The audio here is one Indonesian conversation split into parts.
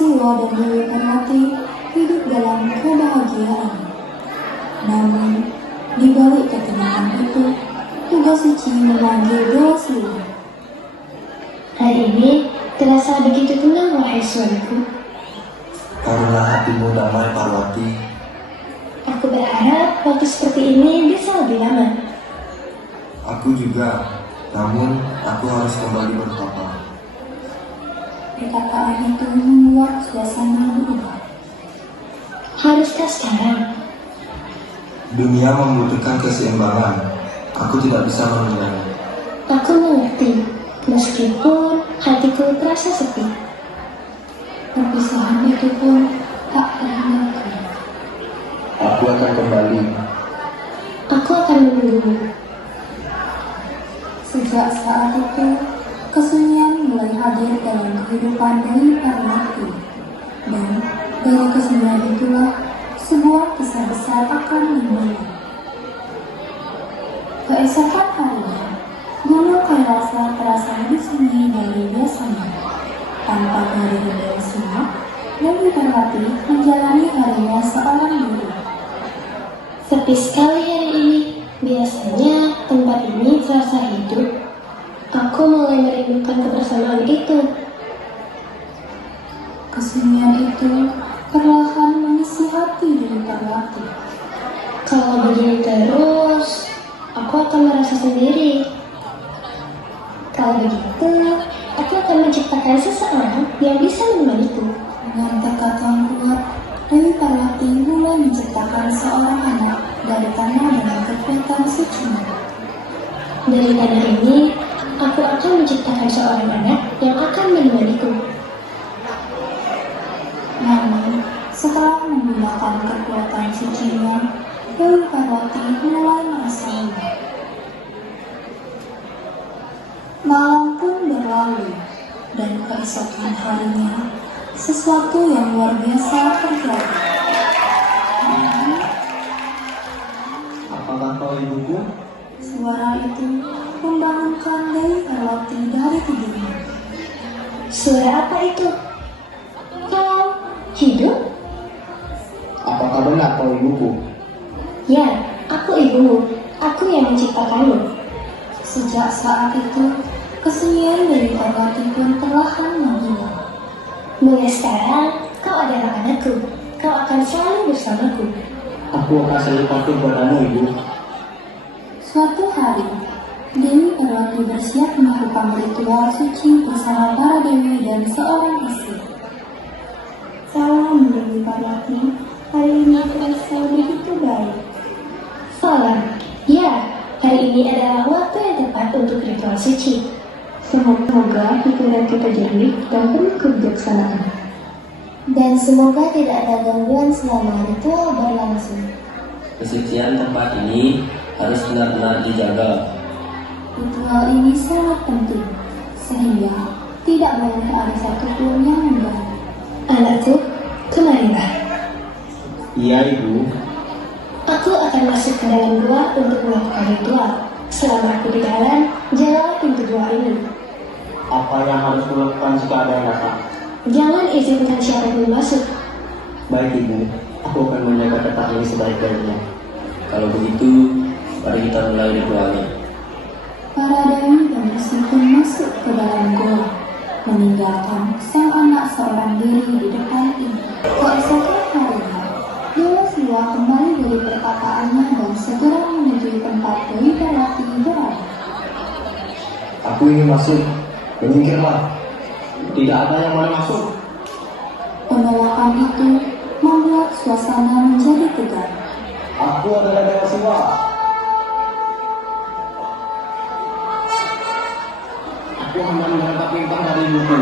Silo dan Dewi Permati hidup dalam kebahagiaan. Namun, di balik ketenangan itu, tugas suci memanggil Dewa Silo. Hari ini terasa begitu tenang, wahai suamiku. Karena hatimu damai, Parwati. Aku berharap waktu seperti ini bisa lebih lama. Aku juga, namun aku harus kembali bertapa. Perkataan itu membuat suasana berubah. Haruskah sekarang? Dunia membutuhkan keseimbangan. Aku tidak bisa menghindari. Aku mengerti, meskipun hatiku terasa sepi. Perpisahan itu pun tak terhindarkan. Aku akan kembali. Aku akan menunggumu. Sejak saat itu, kesunyian mulai hadir dalam kehidupan Dewi Parwati. Dan dari kesunyian itulah sebuah kisah besar akan dimulai. Keesokan harinya, Gunung Kailasa terasa lebih sunyi dari biasanya. Tanpa kehadiran Dewa Silo, Dewi Parwati menjalani harinya seorang diri. Sepi sekali hari ini. Biasanya tempat ini terasa hidup. Aku mulai merindukan kebersamaan itu. Kesunyian itu perlahan mengisi hati Dewi Parwati. Kalau begini terus, aku akan merasa sendiri. Kalau begitu, aku akan menciptakan seseorang yang bisa menemaniku. Dengan tekad yang kuat, Dewi Parwati mulai menciptakan seorang anak dari tanah dengan kekuatan suci. Dari tanah ini, aku akan menciptakan seorang anak yang akan menemaniku. Namun, setelah menggunakan kekuatan sucinya, Dewi Parwati mulai merasa lelah. Malam pun berlalu, dan keesokan harinya, sesuatu yang luar biasa terjadi. Apakah kau ibuku? Suara itu membangunkan Dewi Parwati dari tidurnya. Suara apa itu? Kau hidup? Apakah benar kau ibuku? Ya, aku ibumu. Aku yang menciptakanmu. Sejak saat itu, kesunyian Dewi Parwati pun perlahan menghilang. Mulai sekarang, kau adalah anakku. Kau akan selalu bersamaku. Aku akan selalu patuh padamu, Ibu. Suatu hari, Dewi Parwati bersiap melakukan ritual suci bersama para dewi dan seorang istri. Salam Dewi Parwati, hari ini terasa begitu baik. Salam. Ya, hari ini adalah waktu yang tepat untuk ritual suci. Semoga pikiran kita jernih dan penuh kebijaksanaan. Dan semoga tidak ada gangguan selama ritual berlangsung. Kesucian tempat ini harus benar-benar dijaga. Ritual ini sangat penting, sehingga Tidak boleh ada satupun yang mengganggu. Anakku, kemarilah. Iya, Ibu. Aku akan masuk ke dalam gua untuk melakukan ritual. Selama aku di dalam, jagalah pintu gua ini. Apa yang harus kulakukan jika ada yang datang? Jangan izinkan siapapun masuk. Baik, Ibu. Aku akan menjaga tempat ini sebaik-baiknya. Kalau begitu, mari kita mulai ritualnya. Para dewi dan besi pun masuk ke dalam gua, meninggalkan sang anak seorang diri di depan ini. Keesokan harinya, Dewa Siwa kembali dari perkataannya dan segera menuju tempat Dewi Parwati berada. Aku ingin masuk. Menyingkirlah. Tidak ada yang boleh masuk. Penolakan itu membuat suasana menjadi tegang. Aku adalah Dewa Siwa. Aku hanya mendapat perintah dari ibuku.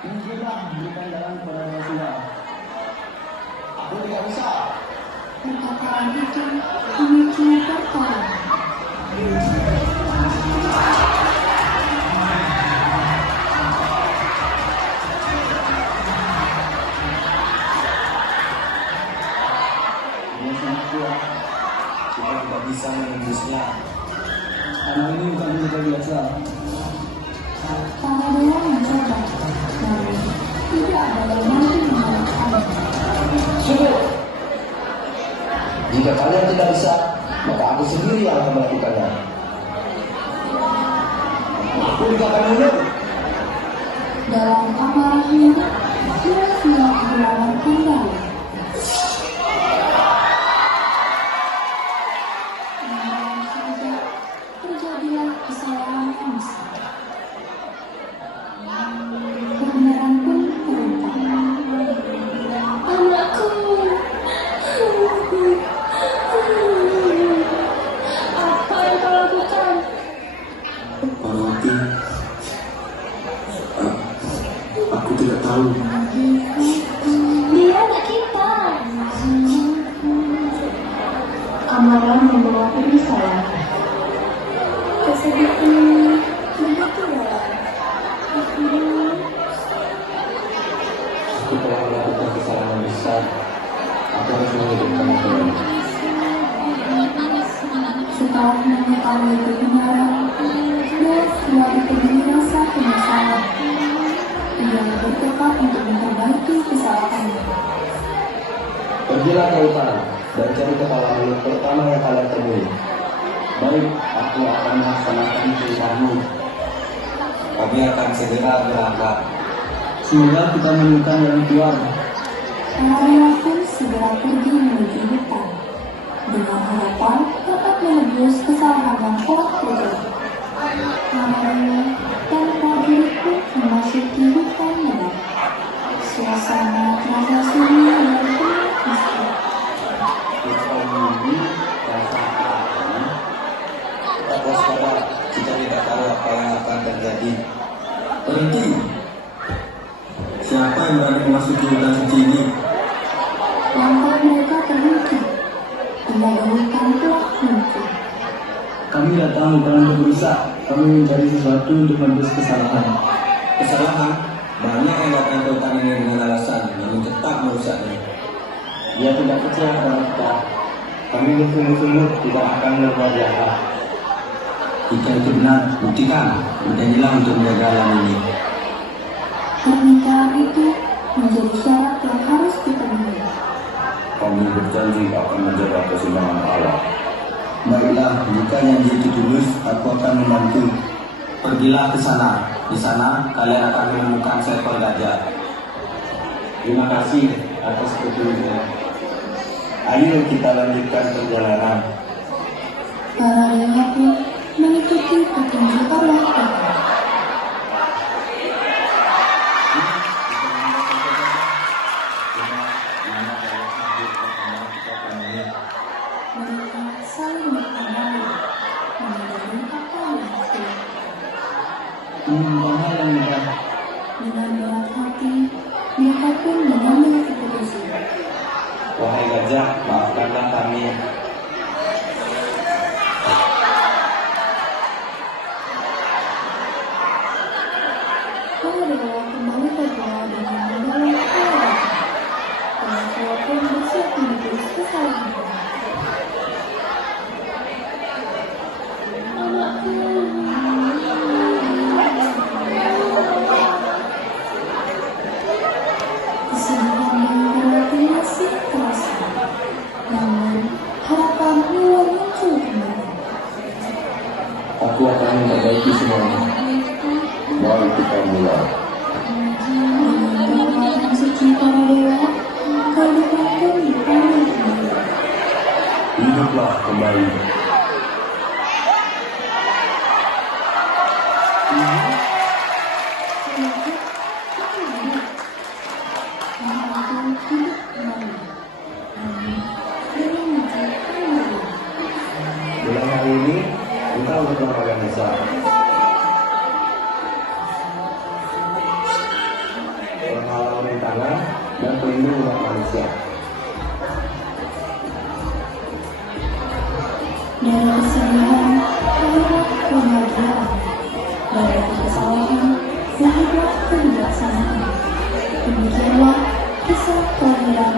Minggirlah, berikan jalan kepada Dewa Siwa. Aku tidak bisa. Perkataan itu memicu pertolongan. Dia sangat kuat. Kita tidak bisa menembusnya. Anak ini bukan manusia biasa. Para dewa mencoba, namun tidak ada yang mampu mengalahkannya. Cukup. Jika kalian tidak bisa, maka aku sendiri yang akan melakukannya. Aku tidak akan mundur. Dalam amarahnya, Dewa Siwa kehilangan kendali. Namun saja terjadilah kesalahan yang besar. Kebenaran pun terungkap. Anakku. Apa yang kau lakukan? Parwati, aku tidak tahu. Dia anak kita. Amarah membawa penyesalan. Kesedihan ini begitu dalam. Aku telah melakukan kesalahan besar. Aku harus menghidupkan kembali. Setelah mengetahui kebenaran, Dewa Siwa dipenuhi rasa penyesalan. Ia bertekad untuk memperbaiki kesalahannya. Pergilah ke hutan dan cari kepala makhluk pertama yang kalian temui. Baik, aku akan melaksanakan perintahmu. Kami akan segera berangkat. Semoga kita menemukan jalan keluar. Para dewa pun segera pergi menuju hutan, dengan harapan dapat menebus kesalahan yang telah terjadi. Para dewa dan prajurit pun memasuki hutan lebat. Suasana terasa sunyi dan penuh misteri. Kita menunggu rasa aman. Tetap waspada, kita tidak tahu apa yang akan terjadi. Berhenti! Siapa yang berani memasuki hutan suci ini? Langkah mereka terhenti. Penjaga hutan telah muncul. Kami datang bukan untuk merusak, kami mencari sesuatu untuk menebus kesalahan. Kesalahan? Banyak yang datang ke hutan ini dengan alasan, namun tetap merusaknya. Dia tidak percaya kepada kita. Kami bersungguh-sungguh tidak akan berbuat jahat. Jika itu benar, buktikan. Berjanjilah untuk menjaga alam ini. Permintaan itu menjadi syarat yang harus dipenuhi. Kami berjanji akan menjaga keseimbangan alam. Baiklah, jika janji itu tulus, aku akan membantu. Pergilah ke sana. Di sana, kalian akan menemukan seekor gajah. Terima kasih atas petunjuknya. Ayo kita lanjutkan perjalanan. Para dewa pun mengikuti petunjuk arwah Tuhan. Mereka saling bertanya, menyadari apa yang terjadi. Mana yang mudah? Dengan berat hati, mereka pun mengambil keputusan. Wahai gajah, maafkanlah kami. Aku akan memperbaiki semuanya. Mari kita mulai. Dengan kehormatan suci para dewa, kehidupan pun dipanggil kembali. Hiduplah kembali. Bulan hari ini, engkau berkeluarga Nisa. Penghalang rintangan dan pelindung umat manusia. Dari kesedihan, lahirlah kebahagiaan. Dari kekesalan, lahirlah kebijaksanaan. Demikianlah kisah kelahiran